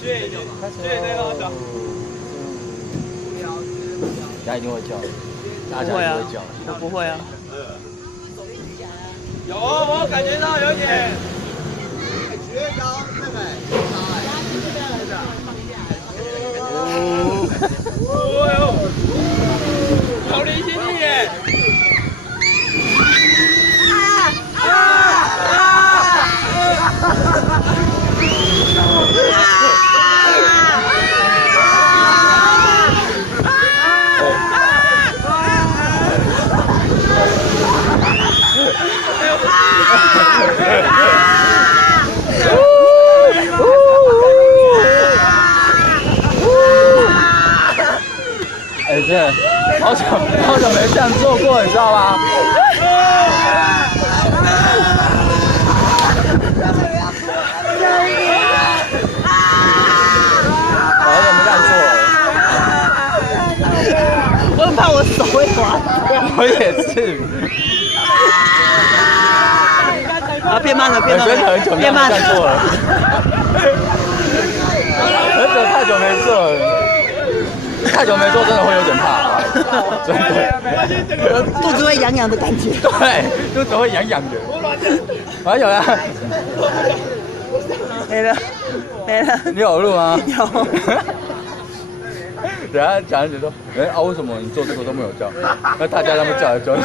大家一定会叫，大家不会啊一定会叫。我不会啊。有，我感觉到有点。绝招那个，哦哟，好离心力耶！哎，真的，好久没这样做过，你知道吗？好久没这样做了。我很怕我手会滑。我也是。啊，变慢了，变慢真的了，很久没这变慢样做了。太久没做了。太久没做，真的会有点怕，真的。肚子会痒痒的感觉。对，肚子会痒痒的。还有啊，没了，没了。你有录吗？有。等下讲一讲说，为什么你做这个都没有叫？那大家他们叫来叫去。